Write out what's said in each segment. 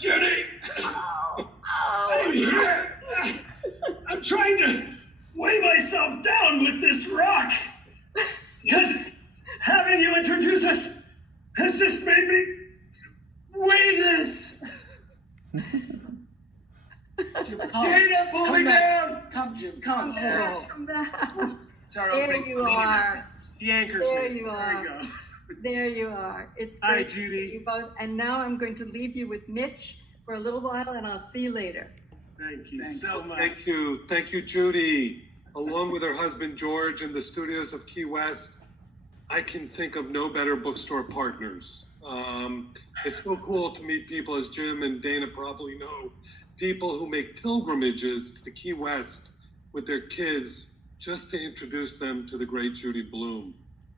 Judy. Oh, I'm here. I'm trying to weigh myself down with this rock. Because having you introduce us has just made me weightless. Jim, come. Dana, pull me down. Come, Jim, come. come back. It's our There opening you cleaning are. events. The anchors. There me. you There are. you go. There you are. It's Hi, great to Judy. see you both. And now I'm going to leave you with Mitch for a little while, and I'll see you later. Thank you Thanks. so much. Thank you, Judy. Along with her husband George in the studios of Key West, I can think of no better bookstore partners. It's so cool to meet people, as Jim and Dana probably know, people who make pilgrimages to Key West with their kids just to introduce them to the great Judy Blume.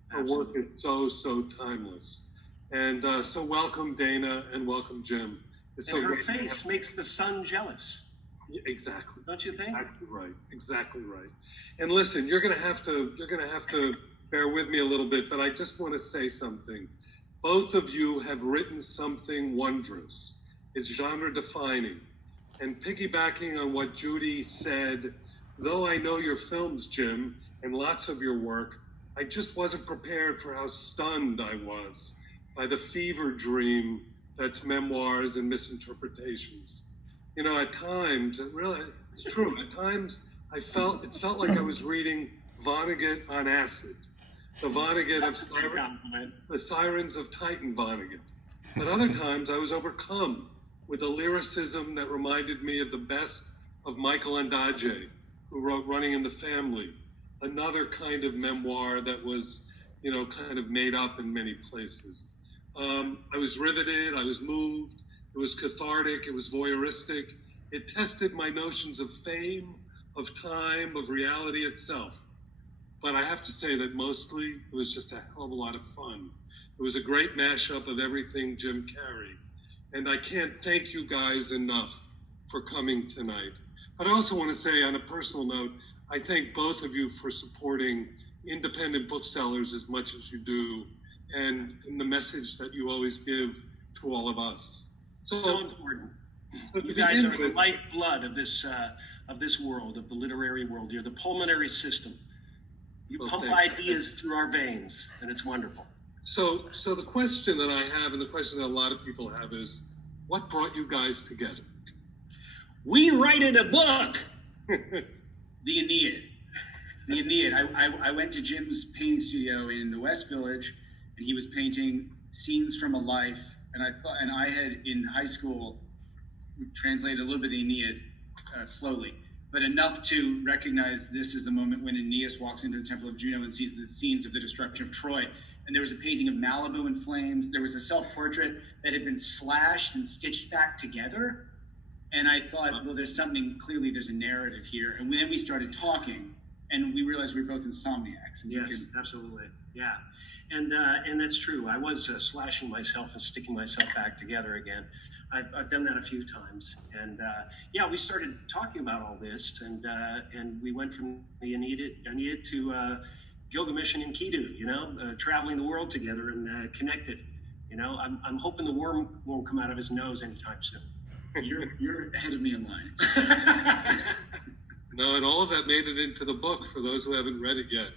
Her work is so timeless. And so welcome, Dana, and welcome, Jim. It's And so her great to face makes the sun jealous. Yeah, exactly. Don't you think? Exactly right. And listen, you're gonna have to bear with me a little bit, but I just want to say something. Both of you have written something wondrous. It's genre defining. And piggybacking on what Judy said, though I know your films, Jim, and lots of your work, I just wasn't prepared for how stunned I was by the fever dream that's memoirs and misinterpretations. You know, at times, it's true. At times, it felt like I was reading Vonnegut on acid, the Vonnegut of the Sirens of Titan Vonnegut. But other times, I was overcome with a lyricism that reminded me of the best of Michael Ondaatje, who wrote Running in the Family, another kind of memoir that was, kind of made up in many places. I was riveted. I was moved. It was cathartic, it was voyeuristic. It tested my notions of fame, of time, of reality itself. But I have to say that mostly it was just a hell of a lot of fun. It was a great mashup of everything Jim carried. And I can't thank you guys enough for coming tonight. But I also want to say, on a personal note, I thank both of you for supporting independent booksellers as much as you do, and in the message that you always give to all of us. So important. You guys are the lifeblood of this world, of the literary world. You're the pulmonary system. You pump ideas through our veins, and it's wonderful. So the question that I have, and the question that a lot of people have, is, what brought you guys together? We writed a book. The Aeneid. The Aeneid. I went to Jim's painting studio in the West Village, and he was painting scenes from a life. And I had in high school translated a little bit of the Aeneid slowly, but enough to recognize this is the moment when Aeneas walks into the Temple of Juno and sees the scenes of the destruction of Troy. And there was a painting of Malibu in flames. There was a self-portrait that had been slashed and stitched back together. And I thought, well, there's a narrative here. And then we started talking, and we realized we were both insomniacs. And yes, absolutely. Yeah. And that's true. I was slashing myself and sticking myself back together again. I've done that a few times. And we started talking about all this, and we went from the Aeneid to Gilgamesh and Enkidu, traveling the world together and connected. I'm hoping the worm won't come out of his nose anytime soon. You're ahead of me in line. No, and all of that made it into the book for those who haven't read it yet.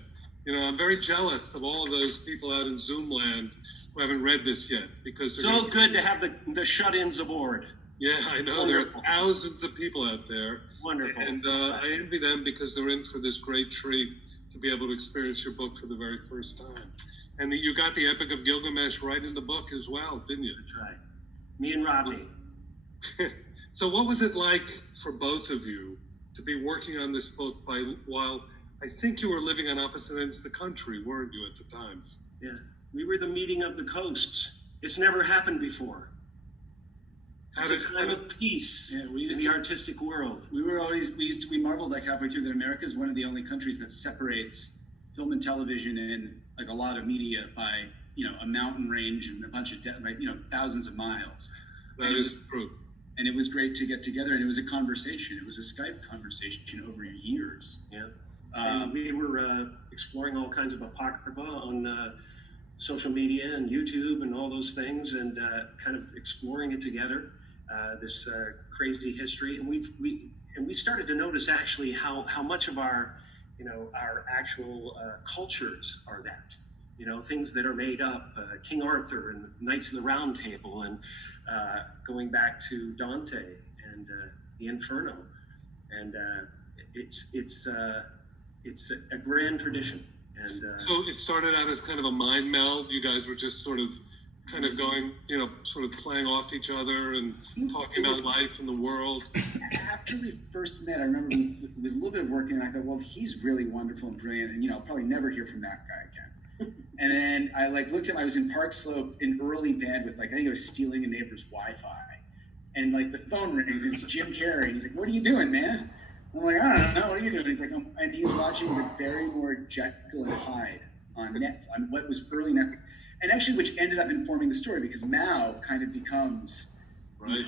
I'm very jealous of all of those people out in Zoom land who haven't read this yet, because so good to have the shut-ins aboard. Yeah, I know. Wonderful. There are thousands of people out there. Wonderful. And I envy them because they're in for this great treat to be able to experience your book for the very first time. And you got the Epic of Gilgamesh right in the book as well, didn't you? That's right. Me and Rodney. So what was it like for both of you to be working on this book while I think you were living on opposite ends of the country, weren't you, at the time? Yeah, we were the meeting of the coasts. It's never happened before. It's a time of peace in the artistic world. We marveled like halfway through that America is one of the only countries that separates film and television and like a lot of media by, a mountain range and a bunch of, thousands of miles. That is true. And it was great to get together, and it was a conversation. It was a Skype conversation over years. Yeah. And we were exploring all kinds of apocrypha on social media and YouTube and all those things, and kind of exploring it together. this crazy history, and we started to notice actually how much of our our actual cultures are that. Things that are made up, King Arthur and the Knights of the Round Table, and going back to Dante and the Inferno, and it's a grand tradition. And so it started out as kind of a mind meld. You guys were just sort of kind of going, sort of playing off each other and talking about life and the world. After we first met, I remember it was a little bit of working, and I thought, well, he's really wonderful and brilliant, and I'll probably never hear from that guy again. And then I looked at him. I was in Park Slope in early bandwidth, I think I was stealing a neighbor's Wi-Fi, and the phone rings. It's Jim Carrey. He's like, "What are you doing, man?" I'm like, "I don't know. What are you doing?" He's like, and he was watching the Barrymore Jekyll and Hyde on Netflix, on what was early Netflix, and actually, which ended up informing the story because Mao kind of becomes right.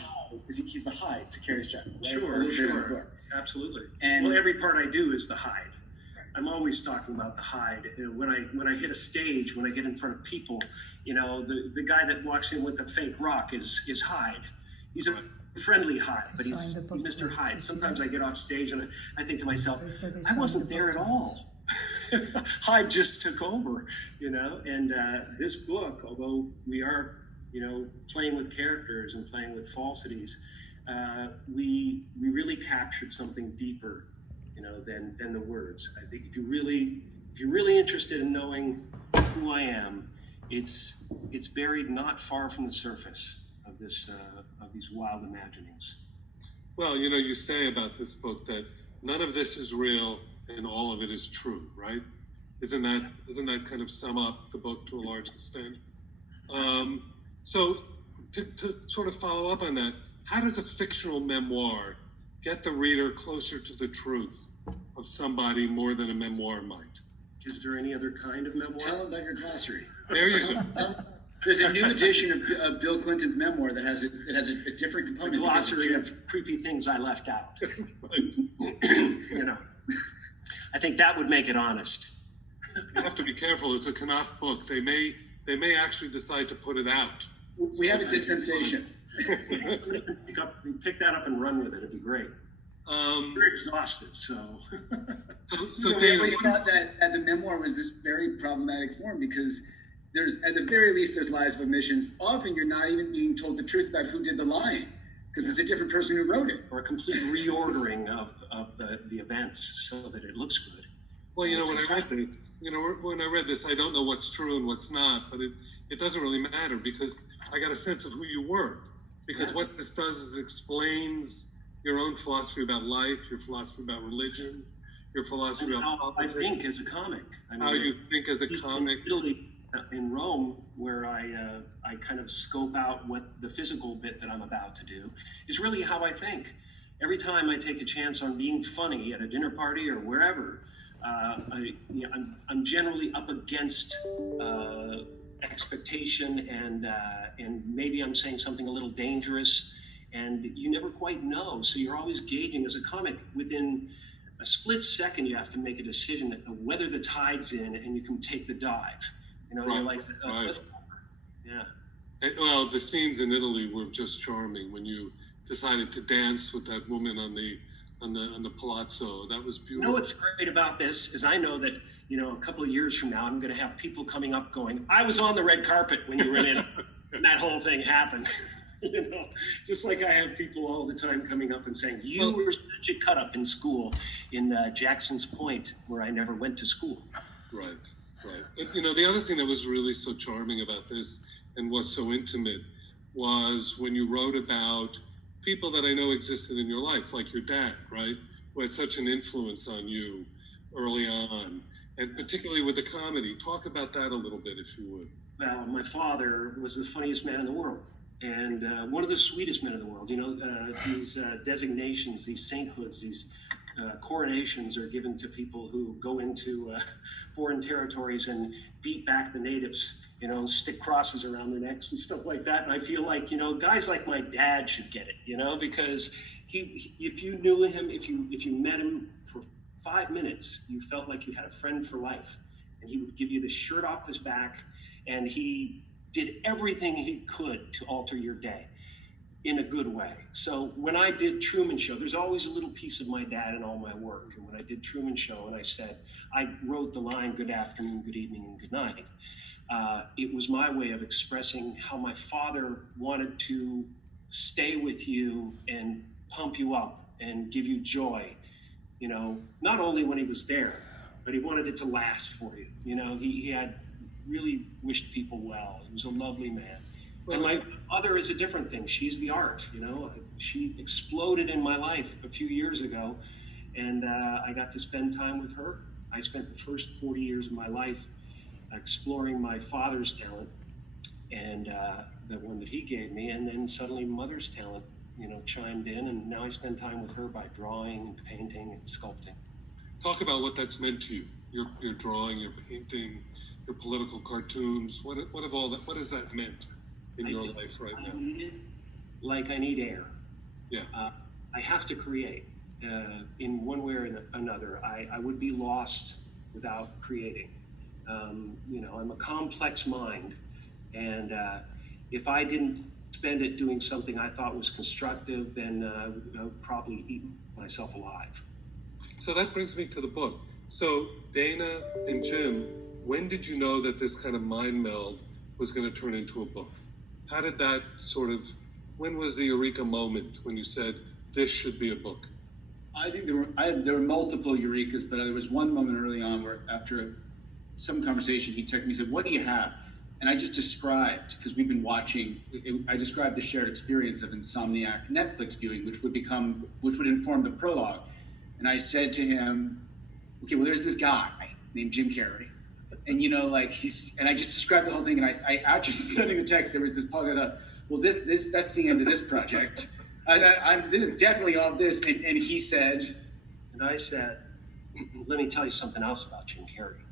He's the Hyde to Carrey's Jekyll. Sure, Right? sure, absolutely. And well, every part I do is the Hyde. I'm always talking about the Hyde. When I hit a stage, when I get in front of people, the guy that walks in with the fake rock is Hyde. He's a friendly Hyde, but he's Mr. Hyde. Sometimes I get off stage and I think to myself, I wasn't there at all. Hyde just took over, And this book, although we are, playing with characters and playing with falsities, we really captured something deeper, than the words. I think if you're really interested in knowing who I am, it's buried not far from the surface of this of these wild imaginings. Well, you say about this book that none of this is real and all of it is true, right? Doesn't that kind of sum up the book to a large extent? So to sort of follow up on that, how does a fictional memoir get the reader closer to the truth of somebody more than a memoir might? Is there any other kind of memoir? Tell him about your glossary. There you go. There's a new edition of Bill Clinton's memoir that has a different component. A glossary of creepy things I left out. Right. I think that would make it honest. You have to be careful. It's a Knopf book. They may actually decide to put it out. We have a dispensation. Pick that up and run with it. It'd be great. You're exhausted, so. So We David, always thought that the memoir was this very problematic form because there's, at the very least, there's lies of omissions. Often you're not even being told the truth about who did the lying because it's a different person who wrote it. Or a complete reordering of the events so that it looks good. well, when I read this, I don't know what's true and what's not, but it doesn't really matter because I got a sense of who you were. Because what this does is explains your own philosophy about life, your philosophy about religion, your philosophy about How I politics, think as a comic. how you think as a comic. Italy, in Rome, where I kind of scope out what the physical bit that I'm about to do is really how I think. Every time I take a chance on being funny at a dinner party or wherever, I'm generally up against expectation and maybe I'm saying something a little dangerous. And you never quite know. So you're always gauging as a comic. Within a split second, you have to make a decision of whether the tide's in and you can take the dive. Right, you're like a right. cliff diver. Yeah. Well, the scenes in Italy were just charming when you decided to dance with that woman on the palazzo. That was beautiful. What's great about this is I know that, a couple of years from now, I'm going to have people coming up going, I was on the red carpet when you were in it. And that whole thing happened. Just like I have people all the time coming up and saying, you were such a cut up in school in Jackson's Point, where I never went to school. Right. But, the other thing that was really so charming about this and was so intimate was when you wrote about people that I know existed in your life, like your dad, right? Who had such an influence on you early on, and particularly with the comedy. Talk about that a little bit, if you would. Well, my father was the funniest man in the world. And one of the sweetest men in the world. These designations, these sainthoods, these coronations are given to people who go into foreign territories and beat back the natives, stick crosses around their necks and stuff like that. And I feel like, guys like my dad should get it, because if you knew him, if you met him for 5 minutes, you felt like you had a friend for life. And he would give you the shirt off his back, and he did everything he could to alter your day. in a good way. So when I did Truman Show, there's always a little piece of my dad in all my work. And when I did Truman Show and I wrote the line, good afternoon, good evening, and good night, it was my way of expressing how my father wanted to stay with you and pump you up and give you joy, you know, not only when he was there, but he wanted it to last for you. You know, he had really wished people well. He was a lovely man. And my mother is a different thing. She's the art, you know. She exploded in my life a few years ago, and I got to spend time with her. I spent the first 40 years of my life exploring my father's talent and the one that he gave me, and then suddenly mother's talent, you know, chimed in, and now I spend time with her by drawing and painting and sculpting. Talk about what that's meant to you. Your drawing, your painting, your political cartoons. What has that meant in your life right now? Like I need air. Yeah. I have to create in one way or another. I would be lost without creating. You know, I'm a complex mind, and if I didn't spend it doing something I thought was constructive, then I would probably eat myself alive. So that brings me to the book. So Dana and Jim, when did you know that this kind of mind meld was going to turn into a book? How did that when was the eureka moment when you said this should be a book? I think there were multiple eurekas, but there was one moment early on where after some conversation, he took me and said, "What do you have?" And I just described, because we've been watching, I described the shared experience of Insomniac Netflix viewing, which would inform the prologue. And I said to him, okay, well, there's this guy named Jim Carrey. And, you know, like and I just described the whole thing. And I after sending the text, there was this pause. I thought, well, that's the end of this project. I'm definitely off this. And he said, and I said, let me tell you something else about Jim Carrey.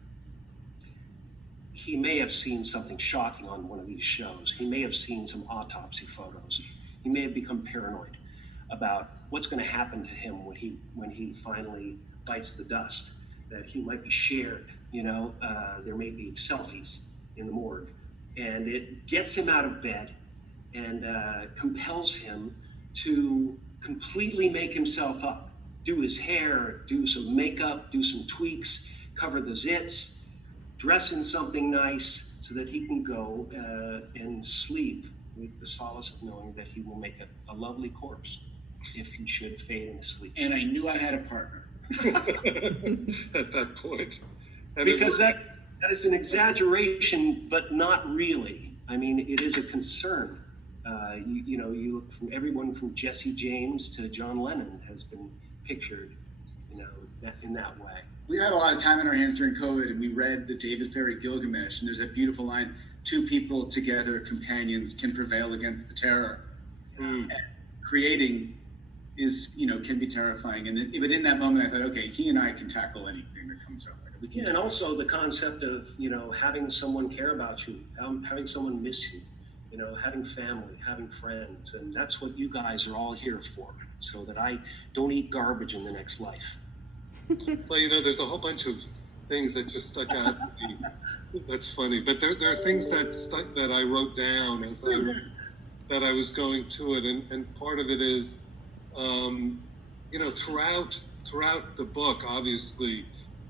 He may have seen something shocking on one of these shows. He may have seen some autopsy photos. He may have become paranoid about what's going to happen to him when he finally bites the dust, that he might be shared, you know, there may be selfies in the morgue. And it gets him out of bed and compels him to completely make himself up, do his hair, do some makeup, do some tweaks, cover the zits, dress in something nice so that he can go and sleep with the solace of knowing that he will make a lovely corpse if he should fade into sleep. And I knew I had a partner. At that point. And because that is an exaggeration, but not really. I mean, it is a concern. You know, you look from everyone from Jesse James to John Lennon has been pictured, you know, in that way. We had a lot of time on our hands during COVID, and we read the David Ferry Gilgamesh, and there's that beautiful line, 2 people together, companions, can prevail against the terror. And creating is, you know, can be terrifying. But in that moment, I thought, okay, he and I can tackle anything that comes our way. Yeah, and also the concept of, you know, having someone care about you, having someone miss you, you know, having family, having friends. And that's what you guys are all here for, so that I don't eat garbage in the next life. Well, you know, there's a whole bunch of things that just stuck out to me. That's funny. But there are things that I wrote down that I was going to it. And part of it is, you know, throughout the book, obviously,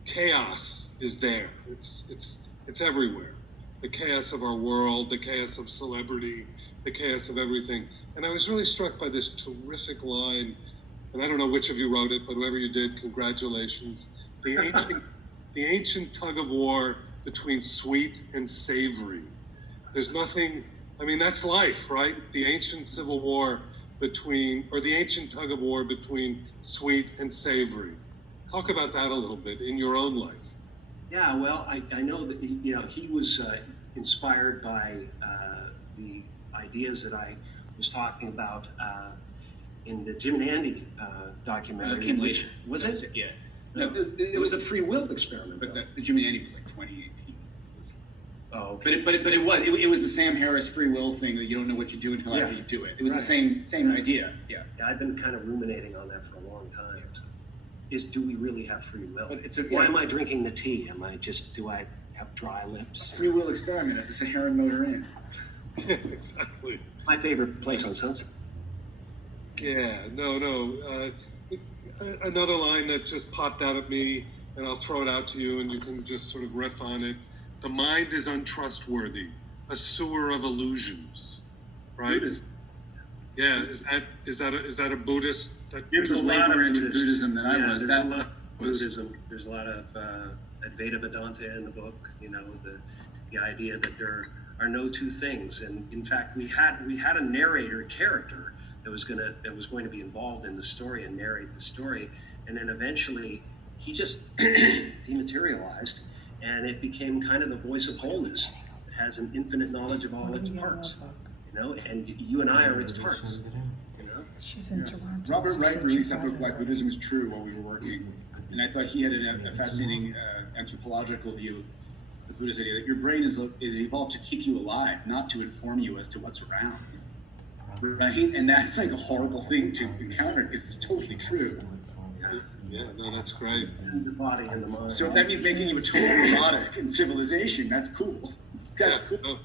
chaos is there. It's everywhere. The chaos of our world, the chaos of celebrity, the chaos of everything. And I was really struck by this terrific line, and I don't know which of you wrote it, but whoever you did, congratulations. The ancient tug of war between sweet and savory. There's nothing, I mean, that's life, right? The ancient civil war the ancient tug of war between sweet and savory. Talk about that a little bit in your own life. Yeah, well, I know that, you know, he was inspired by the ideas that I was talking about in the Jim and Andy documentary. Came later. Was it? Yeah. No, it was a free will experiment. But the Jim and Andy was like 2018. Oh, okay. But it was the Sam Harris free will thing that you don't know what you do until after you do it. It was the same idea. Yeah. I've been kind of ruminating on that for a long time. Do we really have free will? But Why am I drinking the tea? Do I have dry lips? Free will experiment at the Saharan Motor Inn. Exactly. My favorite place on Sunset. Yeah, no. Another line that just popped out at me, and I'll throw it out to you, and you can just sort of riff on it. The mind is untrustworthy, a sewer of illusions, right? Buddhism. Yeah, is that a Buddhist? That, Jim was There's a way lot of more into Buddhist- Buddhism than I yeah, was. There's That a lot of was Buddhism. There's a lot of Advaita Vedanta in the book. You know, the idea that there are no two things. And in fact, we had a narrator character that was going to be involved in the story and narrate the story. And then eventually, he just dematerialized, and it became kind of the voice of wholeness. It has an infinite knowledge of all its parts. You know, and you and I are its parts. You know. She's in Toronto. Robert so Wright she released said that book, she Why tried Buddhism is True, while we were working. And I thought he had a fascinating anthropological view of the Buddhist idea that your brain is evolved to keep you alive, not to inform you as to what's around. Right? And that's like a horrible thing to encounter because it's totally true. yeah, no, that's great. The body and the mind. So if that means making you a total robotic in civilization, that's cool. That's cool. No,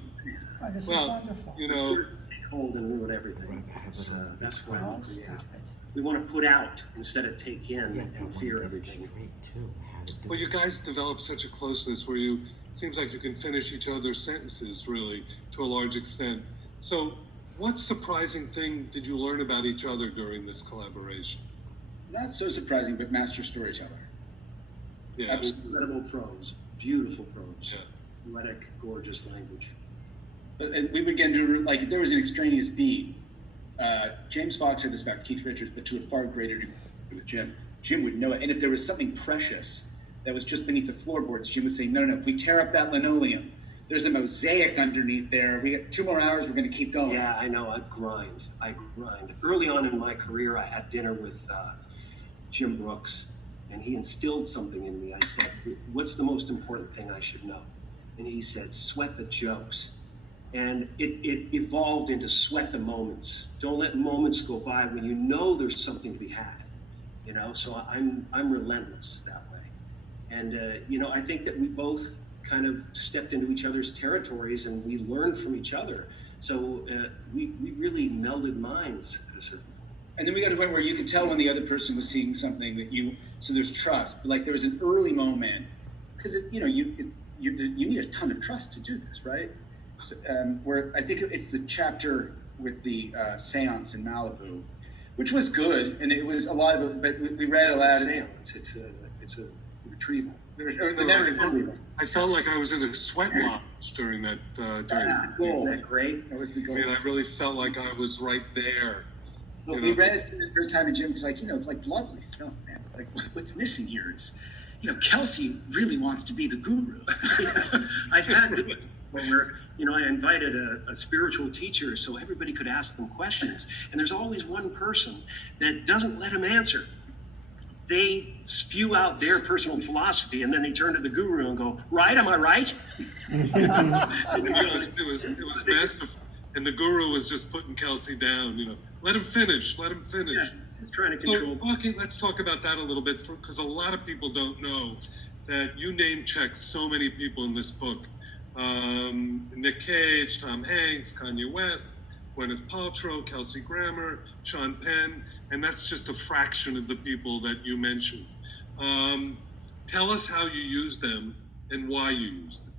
Oh, this well, is wonderful. you know, Take hold and ruin everything. That's why Oh, we create. stop it. We want to put out instead of take in and fear everything. well, you guys develop such a closeness where seems like you can finish each other's sentences really to a large extent. So, what surprising thing did you learn about each other during this collaboration? Not so surprising, but master storyteller. Yeah, Incredible prose, beautiful prose, Yeah. poetic, gorgeous language. And we would get into, like, if there was an extraneous beat, James Fox said this about Keith Richards, but to a far greater degree with Jim. Jim would know it. And if there was something precious that was just beneath the floorboards, Jim would say, no, if we tear up that linoleum, there's a mosaic underneath there. We got 2 more hours, we're going to keep going. Yeah, I know. I grind. Early on in my career, I had dinner with Jim Brooks, and he instilled something in me. I said, what's the most important thing I should know? And he said, sweat the jokes. And it evolved into sweat the moments. Don't let moments go by when you know there's something to be had. You know, so I'm relentless that way. And you know, I think that we both kind of stepped into each other's territories and we learned from each other. So we really melded minds at a certain point. And then we got to a point where you could tell when the other person was seeing something so there's trust. Like there was an early moment, because you need a ton of trust to do this, right? So, where I think it's the chapter with the seance in Malibu, which was good, and it was a lot of it, but we read it aloud. It's a retrieval. I felt like I was in a sweat lodge during that. During That's the goal. Isn't that great? That was the I goal. mean, I really felt like I was right there. But we read it the first time, and Jim was like, like lovely stuff, man. But like, what's missing here is, Kelsey really wants to be the guru. I had to, where I invited a spiritual teacher so everybody could ask them questions, and there's always one person that doesn't let him answer. They spew out their personal philosophy, and then they turn to the guru and go, "Right? Am I right?" It was masterful, and the guru was just putting Kelsey down. Let him finish. Let him finish. Yeah, he's trying to So, control. okay, let's talk about that a little bit, because a lot of people don't know that you name check so many people in this book. Nick Cage, Tom Hanks, Kanye West, Gwyneth Paltrow, Kelsey Grammer, Sean Penn, and that's just a fraction of the people that you mentioned. Tell us how you use them and why you use them.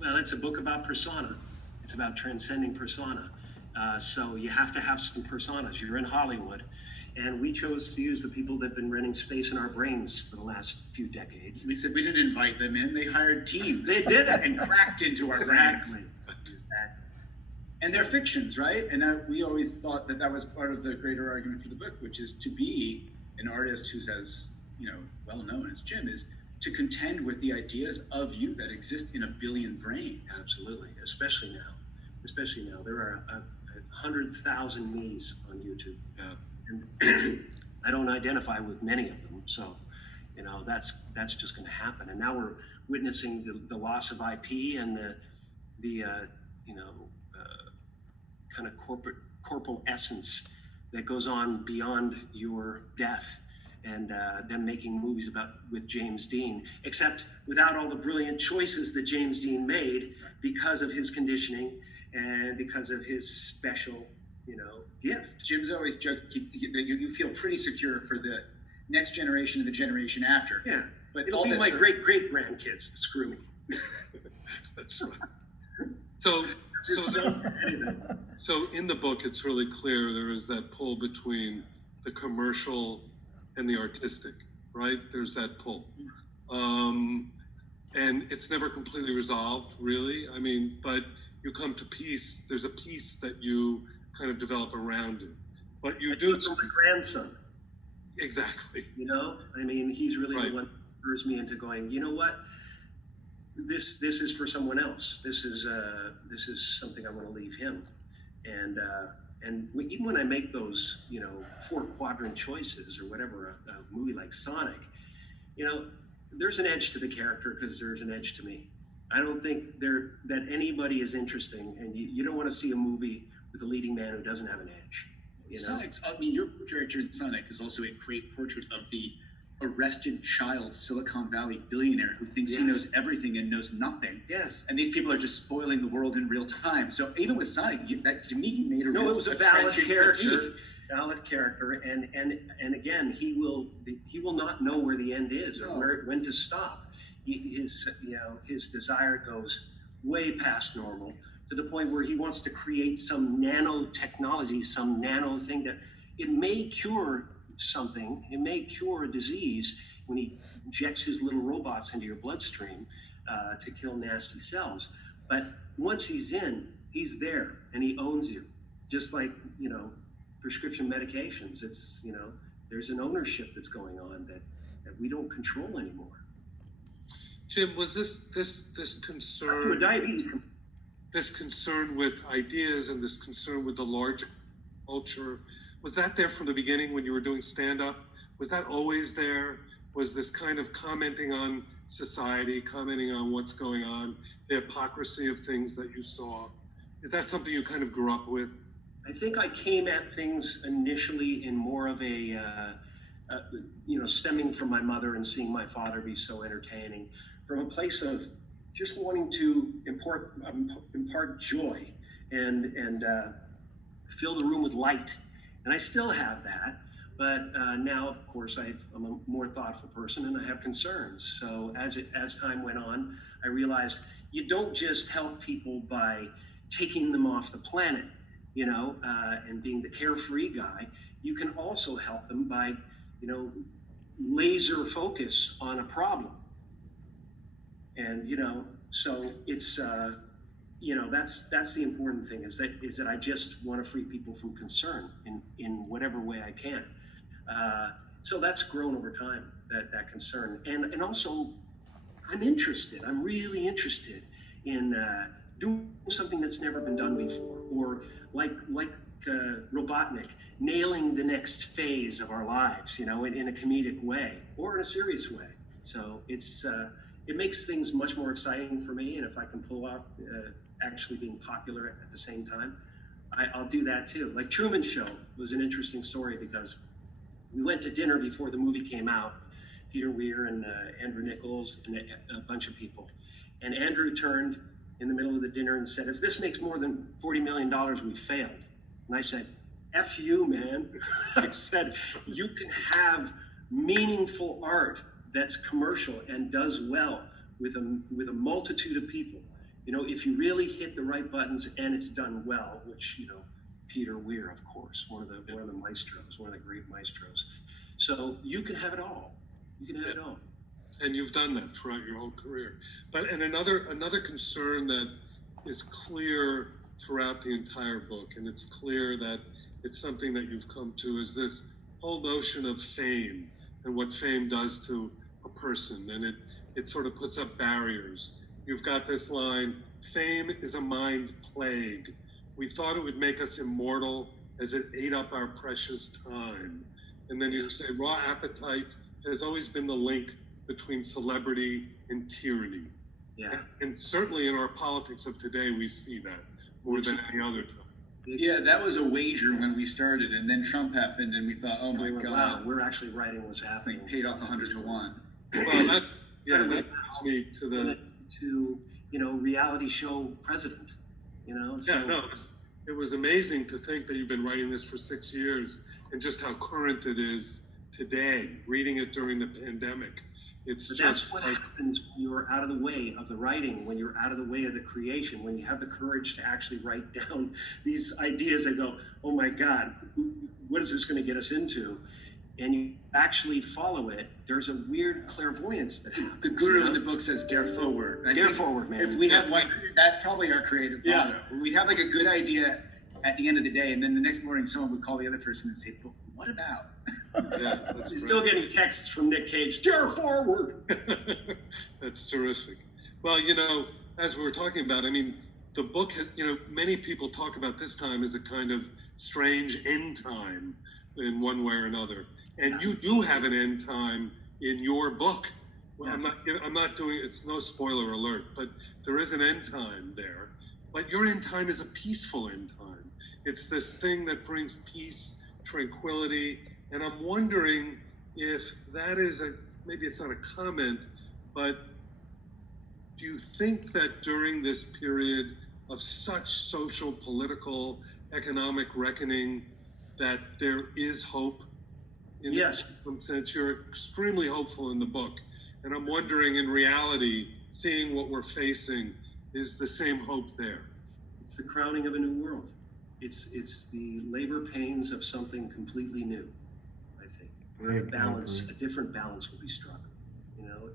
Well, it's a book about persona. It's about transcending persona. So you have to have some personas. You're in Hollywood, and we chose to use the people that have been renting space in our brains for the last few decades. We said we didn't invite them in; they hired teams. They did it. and cracked into our brains. Exactly. And they're fictions, right? And we always thought that was part of the greater argument for the book, which is to be an artist who's as well known as Jim is, to contend with the ideas of you that exist in a billion brains. Absolutely, especially now. There are 100,000 me's on YouTube. Yeah. And I don't identify with many of them, so that's just going to happen. And now we're witnessing the loss of IP and the kind of corporal essence that goes on beyond your death, and them making movies with James Dean, except without all the brilliant choices that James Dean made because of his conditioning and because of his special gift. Jim's always joked that you feel pretty secure for the next generation and the generation after. Yeah, But it'll all be that my sort great great grandkids that screw me. That's right. So, Just so, so anything. so in the book, it's really clear there is that pull between the commercial and the artistic, right? There's that pull. And it's never completely resolved, really. I mean, but you come to peace. There's a peace that you kind of develop around it. But you do For my grandson. exactly. I mean, he's really Right. the one that spurs me into going, you know what? This is for someone else. This is something I want to leave him. And even when I make those, 4-quadrant choices or whatever, a movie like Sonic, there's an edge to the character because there's an edge to me. I don't think that anybody is interesting, and you don't want to see a movie with a leading man who doesn't have an edge. Sonic's, I mean, your character in Sonic is also a great portrait of the arrested child Silicon Valley billionaire who thinks he Yes. knows everything and knows nothing. Yes. And these people are just spoiling the world in real time. So even with Sonic, that to me, he made a No, real it was a valid trenchant character. critique. Valid character, and again, he will not know where the end is or No. when to stop. His desire goes way past normal to the point where he wants to create some nanotechnology, some nano thing that it may cure something. It may cure a disease when he injects his little robots into your bloodstream to kill nasty cells. But once he's in, he's there and he owns you, just like prescription medications. It's there's an ownership that's going on that we don't control anymore. Jim, was this From a concern, diabetes. this concern with ideas and this concern with the larger culture, was that there from the beginning when you were doing stand-up? Was that always there? Was this kind of commenting on society, commenting on what's going on, the hypocrisy of things that you saw? Is that something you kind of grew up with? I think I came at things initially in more of a, stemming from my mother and seeing my father be so entertaining, from a place of just wanting to impart joy and fill the room with light. And I still have that, but now, of course, I'm a more thoughtful person and I have concerns. So as time went on, I realized you don't just help people by taking them off the planet, and being the carefree guy. You can also help them by, laser focus on a problem. And, so it's, that's the important thing is that I just want to free people from concern in whatever way I can. So that's grown over time, that concern. And also I'm really interested in doing something that's never been done before, or like Robotnik, nailing the next phase of our lives, in a comedic way or in a serious way. So it makes things much more exciting for me. And if I can pull off actually being popular at the same time, I'll do that too. Like Truman Show was an interesting story because we went to dinner before the movie came out, Peter Weir and Andrew Nichols and a bunch of people. And Andrew turned in the middle of the dinner and said, if this makes more than $40 million, we failed. And I said, F you, man. I said, you can have meaningful art that's commercial and does well with a multitude of people. If you really hit the right buttons and it's done well, which, Peter Weir, of course, one of the maestros, one of the great maestros. So you can have it all. You can have it all. And you've done that throughout your whole career. And another concern that is clear throughout the entire book, and it's clear that it's something that you've come to, is this whole notion of fame and what fame does to a person. And it sort of puts up barriers. You've got this line, fame is a mind plague. We thought it would make us immortal as it ate up our precious time. And then you say, raw appetite has always been the link between celebrity and tyranny. Yeah. And certainly in our politics of today, we see that more than any other time. Yeah, that was a wager when we started, and then Trump happened, and we thought, oh my Wow, God, we're actually writing what's I happening. think paid off 100 to 1. Well, that brings me to the reality show president. So yeah, no, it was amazing to think that you've been writing this for 6 years and just how current it is today, reading it during the pandemic. It's But just that's what like, happens when you're out of the way of the writing, when you're out of the way of the creation, when you have the courage to actually write down these ideas that go, oh my God, what is this going to get us into? And you actually follow it. There's a weird clairvoyance that happens. The guru you know? in the book says dare forward. And I Dare think forward, man. If we have one, that's probably our creative Yeah. motto. We'd have like a good idea at the end of the day, and then the next morning someone would call the other person and say, but what about? yeah, that's You're still great. getting texts from Nick Cage, dare forward. That's terrific. Well, as we were talking about, I mean, the book has, many people talk about this time as a kind of strange end time in one way or another. And you do have an end time in your book. Well, I'm not doing, it's no spoiler alert, but there is an end time there. But your end time is a peaceful end time. It's this thing that brings peace, tranquility. And I'm wondering if that is maybe it's not a comment, but do you think that during this period of such social, political, economic reckoning, that there is hope? Yes. In some sense, you're extremely hopeful in the book. And I'm wondering, in reality, seeing what we're facing, is the same hope there? It's the crowning of a new world. It's the labor pains of something completely new, I think. Where a different balance will be struck,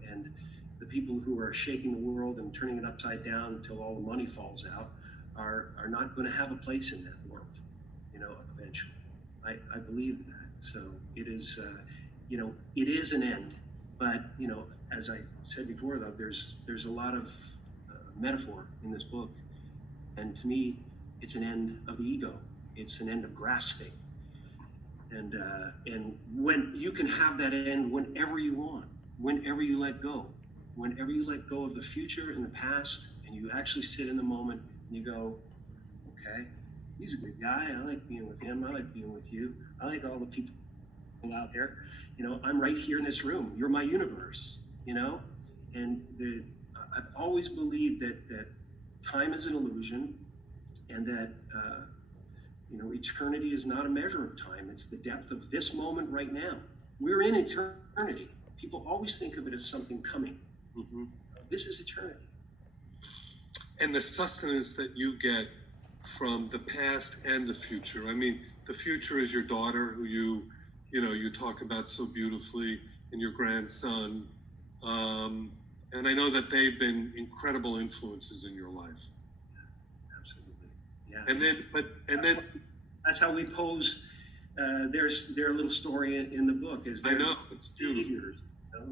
and the people who are shaking the world and turning it upside down until all the money falls out are not going to have a place in that world, eventually. I believe that. So it is, it is an end, but, as I said before, though, there's a lot of metaphor in this book. And to me, it's an end of the ego. It's an end of grasping. And when you can have that end whenever you want, whenever you let go of the future and the past, and you actually sit in the moment and you go, okay, he's a good guy. I like being with him. I like being with you. I like all the people out there. I'm right here in this room. You're my universe, and I've always believed that time is an illusion, and that eternity is not a measure of time. It's the depth of this moment right now. We're in eternity. People always think of it as something coming. Mm-hmm. This is eternity. And the sustenance that you get from the past and the future. I mean, the future is your daughter, who you talk about so beautifully, and your grandson. And I know that they've been incredible influences in your life. Absolutely. Yeah. And then that's how we pose their little story in the book. Is I know, it's beautiful. saviors.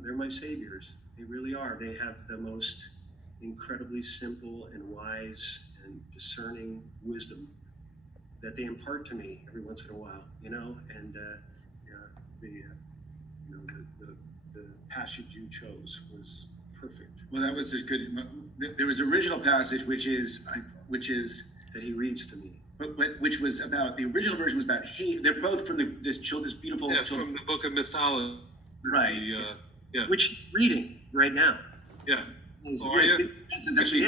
They're my saviors. They really are. They have the most incredibly simple and wise and discerning wisdom that they impart to me every once in a while. And the passage you chose was perfect. Well, that was a good. There was original passage, which is That he reads to me. which was about, the original version was about hate. They're both from this beautiful from the book of mythology. right. Yeah. Which reading right now. Yeah. Oh, are you? This is actually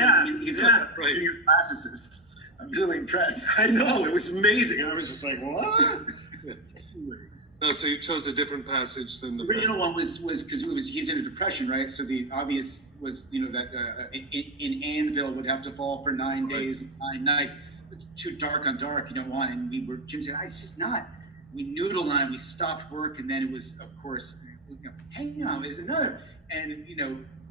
he's yeah, a right. junior classicist. I'm really impressed. I know, it was amazing. I was just like, what? No, so you chose a different passage than The original one was because he's in a depression, right? So the obvious was that in Anvil would have to fall for 9 days, 9 nights. Too dark on dark, you don't want. And Jim said, it's just not. We noodled on it. We stopped work, and then it was, of course, hang on, there's another. And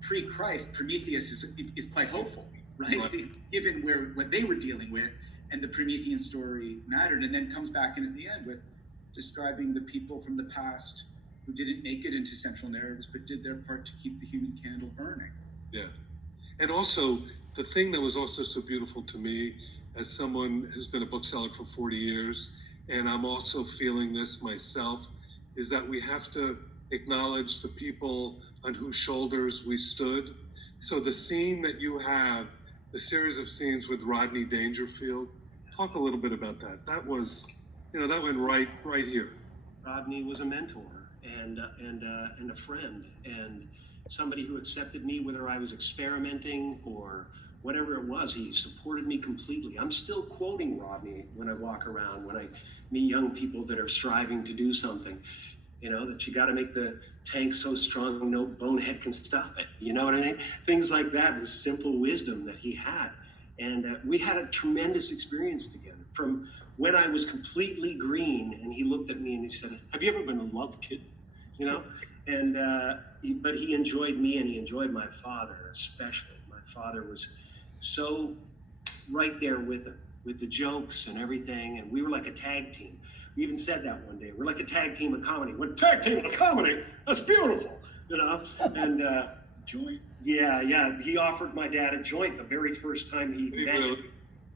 pre-Christ, Prometheus is quite hopeful, right? Given what they were dealing with, and the Promethean story mattered, and then comes back in at the end with describing the people from the past who didn't make it into central narratives, but did their part to keep the human candle burning. Yeah. And also, the thing that was also so beautiful to me, as someone who's been a bookseller for 40 years, and I'm also feeling this myself, is that we have to acknowledge the people on whose shoulders we stood. So the scene that you have, the series of scenes with Rodney Dangerfield, talk a little bit about that. That was, that went right here. Rodney was a mentor and a friend, and somebody who accepted me whether I was experimenting or whatever it was, he supported me completely. I'm still quoting Rodney when I walk around, when I meet young people that are striving to do something, that you got to make the tank so strong no bonehead can stop it. You know what I mean? Things like that, this simple wisdom that he had. And we had a tremendous experience together from when I was completely green, and he looked at me and he said, "Have you ever been in love, kid?" And but he enjoyed me, and he enjoyed my father especially. My father was so right there with him, with the jokes and everything, and we were like a tag team. We even said that one day. We're like a tag team of comedy. We're a tag team of comedy. That's beautiful, And Joint? yeah. He offered my dad a joint the very first time he met him.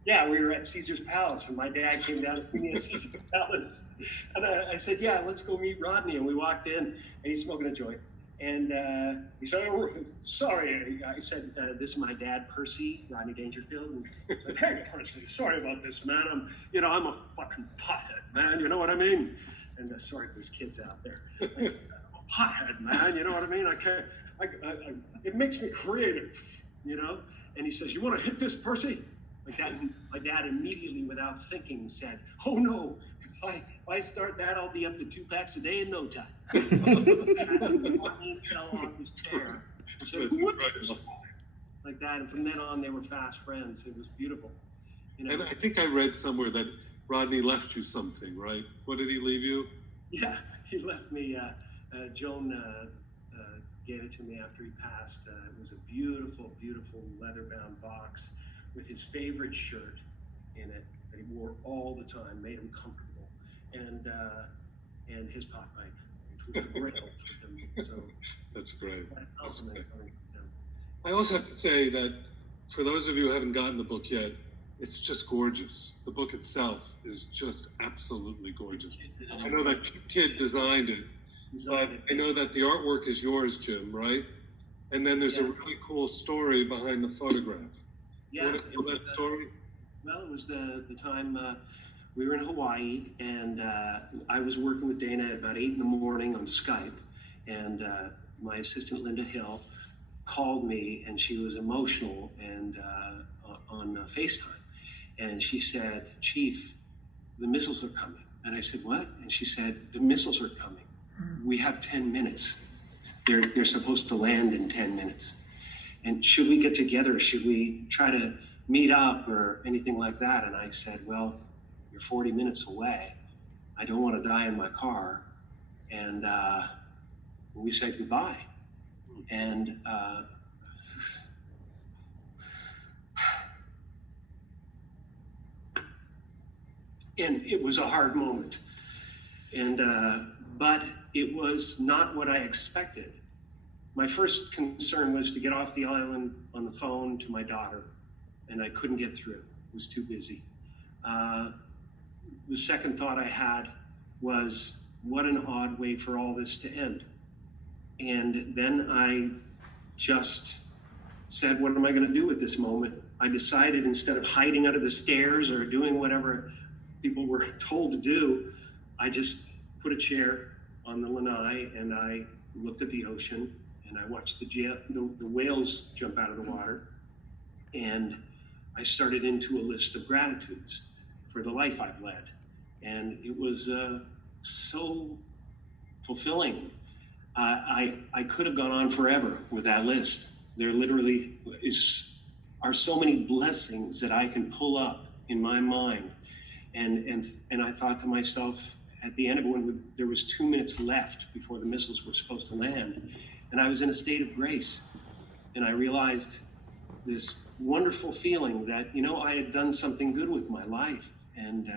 Yeah, we were at Caesar's Palace, and my dad came down to see me at Caesar's Palace. And I said, "Yeah, let's go meet Rodney." And we walked in, and he's smoking a joint. And he said, "Oh, sorry." I said, "This is my dad, Percy, Rodney Dangerfield." And he said, "Hey, Percy, sorry about this, man. I'm a fucking pothead, man. You know what I mean?" And sorry if there's kids out there. I said, "I'm a pothead, man. You know what I mean? I can't. It makes me creative, And he says, "You want to hit this, Percy?" My dad immediately, without thinking, said, "Oh no, if I start that, I'll be up to 2 packs a day in no time." Rodney fell off his chair and said, "What's this?" Like that. And from then on, they were fast friends. It was beautiful. And I think I read somewhere that Rodney left you something, right? What did he leave you? Yeah, he left me. Joan gave it to me after he passed. It was a beautiful, beautiful leather-bound box with his favorite shirt in it that he wore all the time, made him comfortable, and his pot pipe, which was a great help for him. So That's great. That's great. Yeah. I also have to say that for those of you who haven't gotten the book yet, it's just gorgeous. The book itself is just absolutely gorgeous. I know that kid designed it, but I know that the artwork is yours, Jim, right? And then there's a really cool story behind the photograph. Yeah, Want to tell that story? Well, it was the time we were in Hawaii, and I was working with Dana at about 8 in the morning on Skype, and my assistant Linda Hill called me, and she was emotional and on FaceTime, and she said, "Chief, the missiles are coming." And I said, "What?" And she said, "The missiles are coming. We have 10 minutes. They're supposed to land in 10 minutes. And should we get together? Should we try to meet up or anything like that?" And I said, "Well, you're 40 minutes away. I don't want to die in my car." And we said goodbye. And it was a hard moment. And but it was not what I expected. My first concern was to get off the island on the phone to my daughter, and I couldn't get through. It was too busy. The second thought I had was, what an odd way for all this to end. And then I just said, what am I going to do with this moment? I decided, instead of hiding under the stairs or doing whatever people were told to do, I just put a chair on the lanai and I looked at the ocean. And I watched the whales jump out of the water, and I started into a list of gratitudes for the life I've led, and it was so fulfilling. I could have gone on forever with that list. There literally are so many blessings that I can pull up in my mind, and I thought to myself at the end of it, when there was 2 minutes left before the missiles were supposed to land. And I was in a state of grace, and I realized this wonderful feeling that, I had done something good with my life, and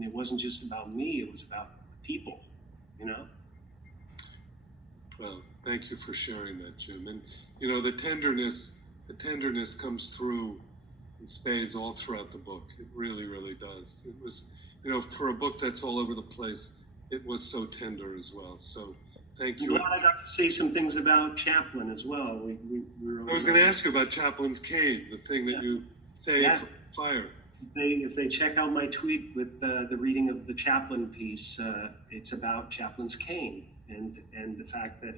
it wasn't just about me; it was about people, Well, thank you for sharing that, Jim. And the tenderness comes through in spades all throughout the book. It really, really does. It was, for a book that's all over the place, it was so tender as well. So. Thank you. I'm glad I got to say some things about Chaplin as well. I was going to ask you about Chaplin's cane, the thing that you say for fire. If they check out my tweet with the reading of the Chaplin piece, it's about Chaplin's cane and the fact that,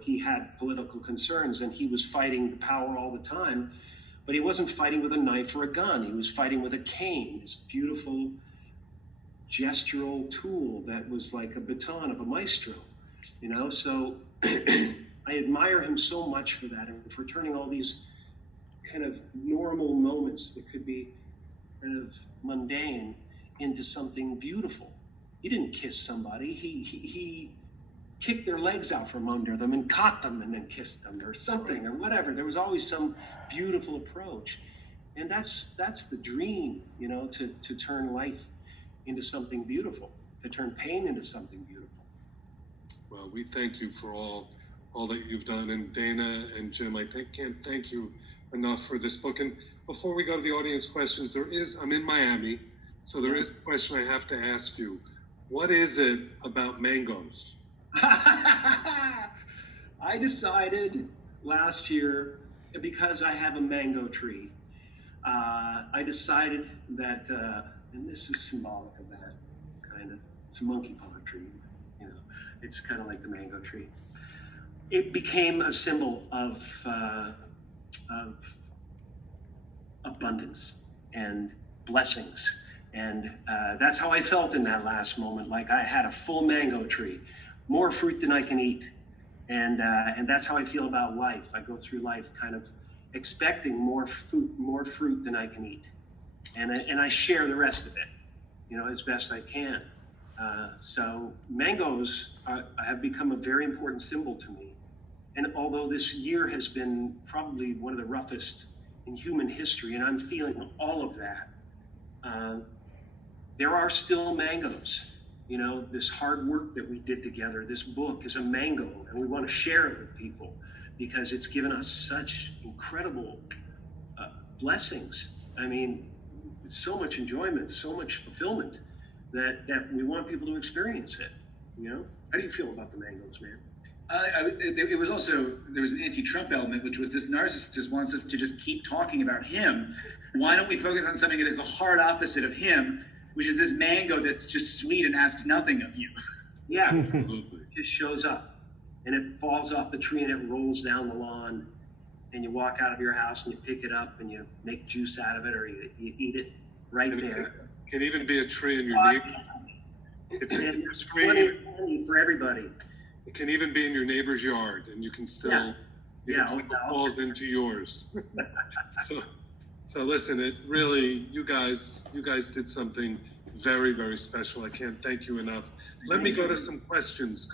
he had political concerns and he was fighting the power all the time. but he wasn't fighting with a knife or a gun. He was fighting with a cane, this beautiful gestural tool that was like a baton of a maestro, you know? So I admire him so much for that and for turning all these kind of normal moments that could be kind of mundane into something beautiful. He didn't kiss somebody. He kicked their legs out from under them and caught them and then kissed them or something or whatever. There was always some beautiful approach. And that's the dream, you know, to turn life into something beautiful, to turn pain into something beautiful. Well, we thank you for all that you've done. And Dana and Jim, can't thank you enough for this book. And before we go to the audience questions, I'm in Miami, so there is a question I have to ask you. What is it about mangoes? I decided last year, because I have a mango tree, I decided that, and this is symbolic of that, kind of. It's a monkey paw tree, you know. It's kind of like the mango tree. It became a symbol of abundance and blessings. And that's how I felt in that last moment. Like I had a full mango tree, more fruit than I can eat. And that's how I feel about life. I go through life kind of expecting more fruit than I can eat. And I share the rest of it, you know, as best I can. So mangoes have become a very important symbol to me. And although this year has been probably one of the roughest in human history, and I'm feeling all of that, there are still mangoes. You know, this hard work that we did together, this book is a mango, and we want to share it with people because it's given us such incredible blessings. I mean, so much enjoyment, so much fulfillment that we want people to experience it. You know, how do you feel about the mangoes, man? It was also, there was an anti-Trump element, which was this narcissist wants us to just keep talking about him. Why don't we focus on something that is the hard opposite of him, which is this mango that's just sweet and asks nothing of you? Yeah, Absolutely. it just shows up and it falls off the tree and it rolls down the lawn and you walk out of your house and you pick it up and you make juice out of it or you eat it right And there. it can even be a tree in your neighbor. It's And a there's tree. plenty of money for everybody. It can even be in your neighbor's yard, and you can still it still falls into yours. so listen, it really, you guys did something very, very special. I can't thank you enough. Let me go to some questions.